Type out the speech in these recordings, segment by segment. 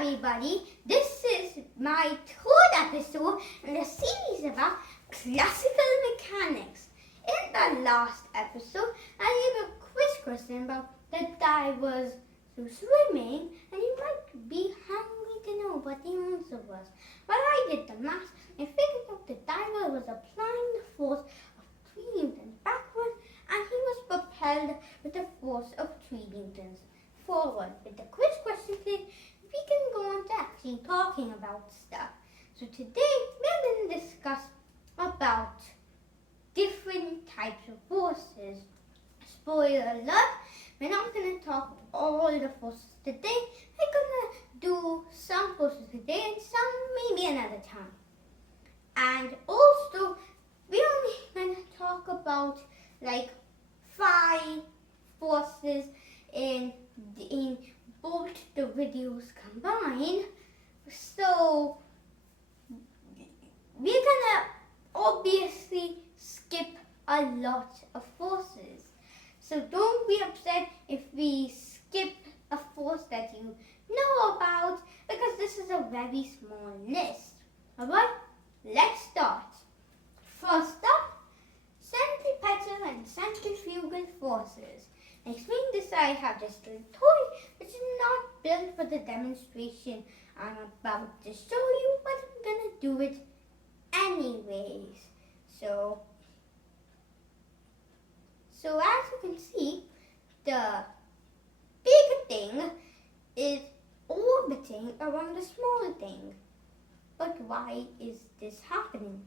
everybody, this is my third episode in the series about classical mechanics. In the last episode, I gave a quiz question about the divers swimming, and you might be hungry to know what the answer was. But I did the math and figured out the diver was applying the force of 3 newtons backward, and he was propelled with the force of 3 newtons forward. With the quiz question today, we can go on to actually talking about stuff. So today we're going to discuss about different types of forces. Spoiler alert, we're not going to talk all the forces today. We're going to do some forces today and some maybe another time. And also, we're only going to talk about like 5 forces in both the videos combined. So we're gonna obviously skip a lot of forces. So don't be upset if we skip a force that you know about, because this is a very small list. Alright, let's start. First up, centripetal and centrifugal forces. To explain this, I have this little toy which is not built for the demonstration I'm about to show you, but I'm gonna do it anyways. So as you can see, the big thing is orbiting around the small thing. But why is this happening?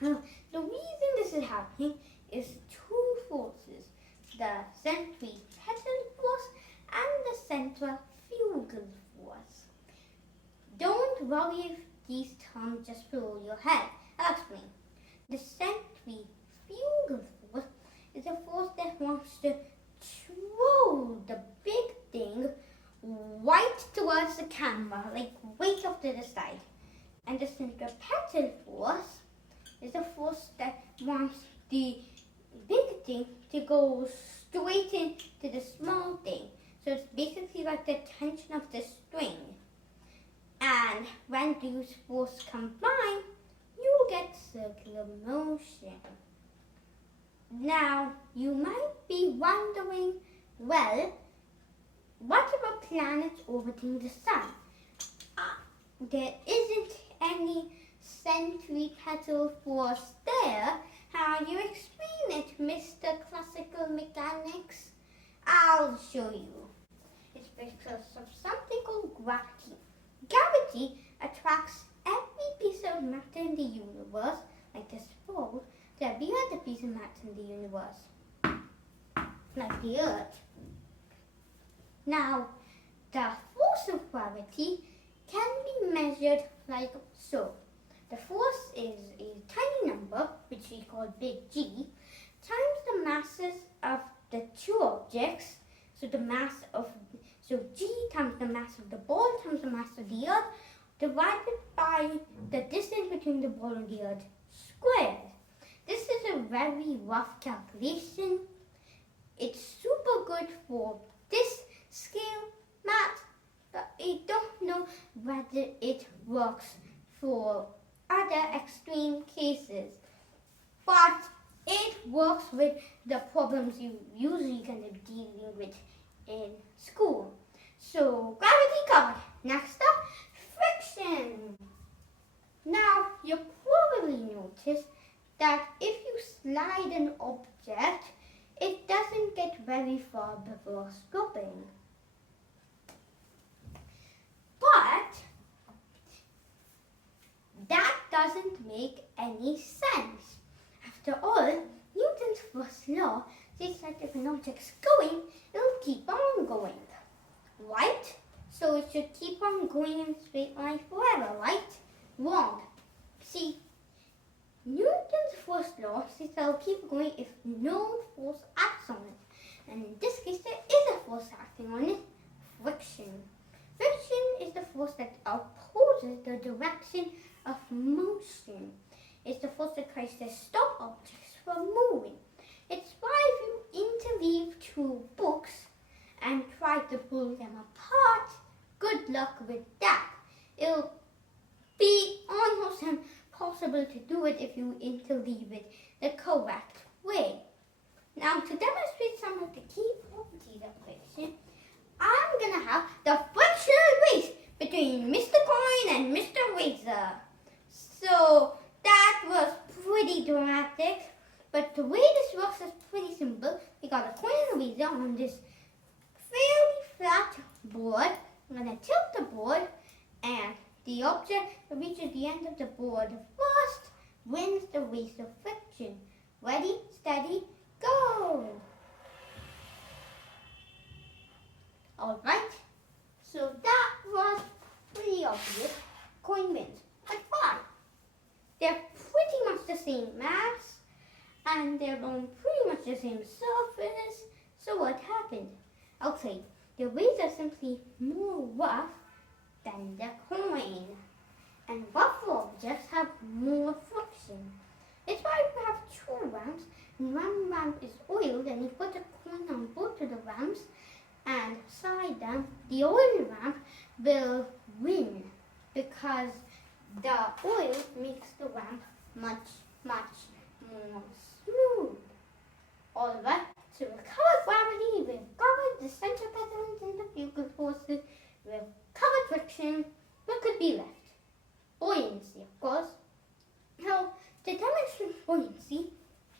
The reason this is happening is 2 forces. The centripetal force and the centrifugal force. Don't worry if these terms just fill your head. I'll explain. The centrifugal force is a force that wants to throw the big thing right towards the camera, like way off to the side. And the centripetal force is a force that wants the big thing to go straight into the small thing. So it's basically like the tension of the string. And when these forces combine, you get circular motion. Now, you might be wondering, well, what about planets orbiting the sun? There isn't any centripetal force there. How do you explain it, Mr. Classical Mechanics? I'll show you. It's because of something called gravity. Gravity attracts every piece of matter in the universe, like this ball, to every other piece of matter in the universe, like the Earth. Now, the force of gravity can be measured like so. The force is a tiny number, which we call big G, times the masses of the 2 objects. So G times the mass of the ball times the mass of the Earth, divided by the distance between the ball and the Earth squared. This is a very rough calculation. It's super good for this scale math, but I don't know whether it works for other extreme cases. But it works with the problems you usually going to be dealing with in school. So gravity covered. Next up, friction. Now you probably noticed that if you slide an object, it doesn't get very far before stopping. But that doesn't make any sense. After all, Newton's first law says that if an object's going, it'll keep on going, right? So it should keep on going in a straight line forever, right? Wrong. See, Newton's first law says that it'll keep going if no force acts on it. And in this case, there is a force acting on it, friction. Friction is the force that opposes the direction of motion. It's the force that tries to stop objects from moving. It's why if you interweave 2 books and try to pull them apart, good good luck with that. It'll be almost impossible to do it if you interleave it the correct way. Now, to demonstrate some of the key properties of friction, I'm going to have the frictional race between Mr. Coin and Mr. Razor. So, that was pretty dramatic, but the way this works is pretty simple. We got a coin and a razor on this fairly flat board. I'm going to tilt the board, and the object that reaches the end of the board first wins the race of friction. Ready, steady, go! Alright, so that was pretty obvious. Coin wins. But why? They're pretty much the same mass, and they're on pretty much the same surface. So what happened? Okay, the razor is simply more rough than the coin. And rougher objects have more friction. It's why we have two ramps, and one ramp is oiled, and you put a coin on both of the ramps and slide them. The oil ramp will win because the oil makes the ramp much more smooth. Alright, so we've covered gravity, we've covered the center patterns and the buccal forces, we've covered friction. What could be left? Buoyancy, of course. Now, to demonstrate buoyancy,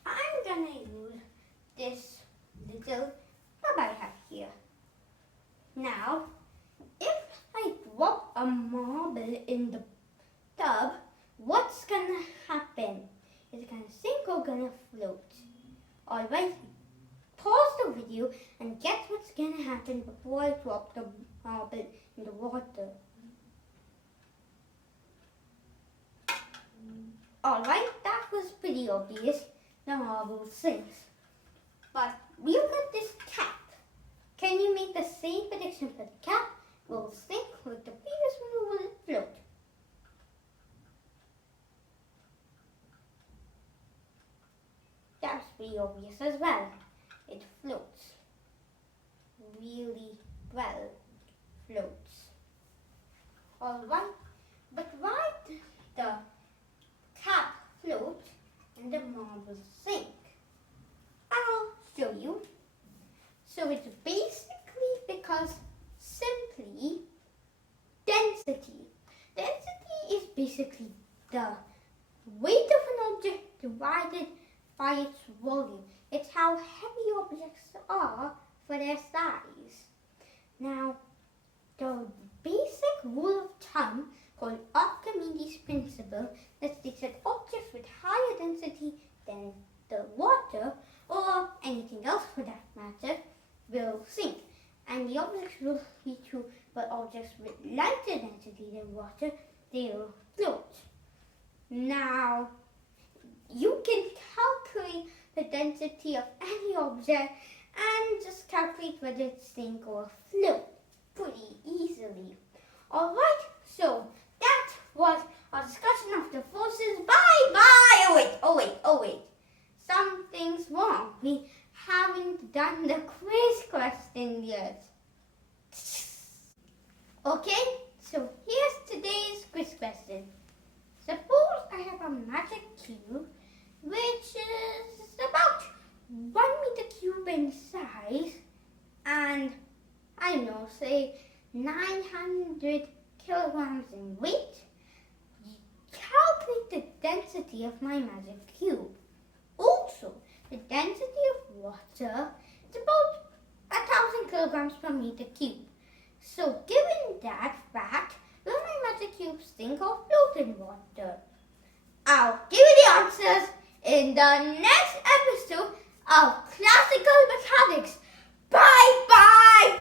I'm gonna use this little tub I have here. Now, if I drop a marble in the tub, what's gonna happen? Is it gonna sink or gonna float? Alright, pause the video and guess what's gonna happen before I drop the marble in the water. Alright, that was pretty obvious. The marble sinks. But we look at this cap. Can you make the same prediction for the cap? Will it sink like the previous one, or will it float? That's pretty obvious as well. It floats. Really well floats. Alright, but why does the cap float and the marble sink? I'll show you. So it's basically because simply density. Density is basically the weight of an object divided by its volume. It's how heavy objects are for their size. Now, the basic rule of thumb called Archimedes' principle that states that objects with higher density than the water, or anything else for that matter, will sink. And the opposite will be true for objects with lighter density than water, they will float. Now, you can calculate the density of any object and just calculate whether it sink or float pretty easily. Alright, so that was our discussion of the forces. Bye! Oh wait. Something's wrong. We haven't done the quiz question yet. Okay, so here's today's quiz question. Suppose I have a magic cube which is about 1 meter cube in size and, I don't know, say 900 kilograms in weight. Calculate the density of my magic cube. Also, the density of water is about 1,000 kilograms per meter cube. So, given that fact, will my magic cube sink or float in water? I'll give you the answers in the next episode of Classical Mechanics.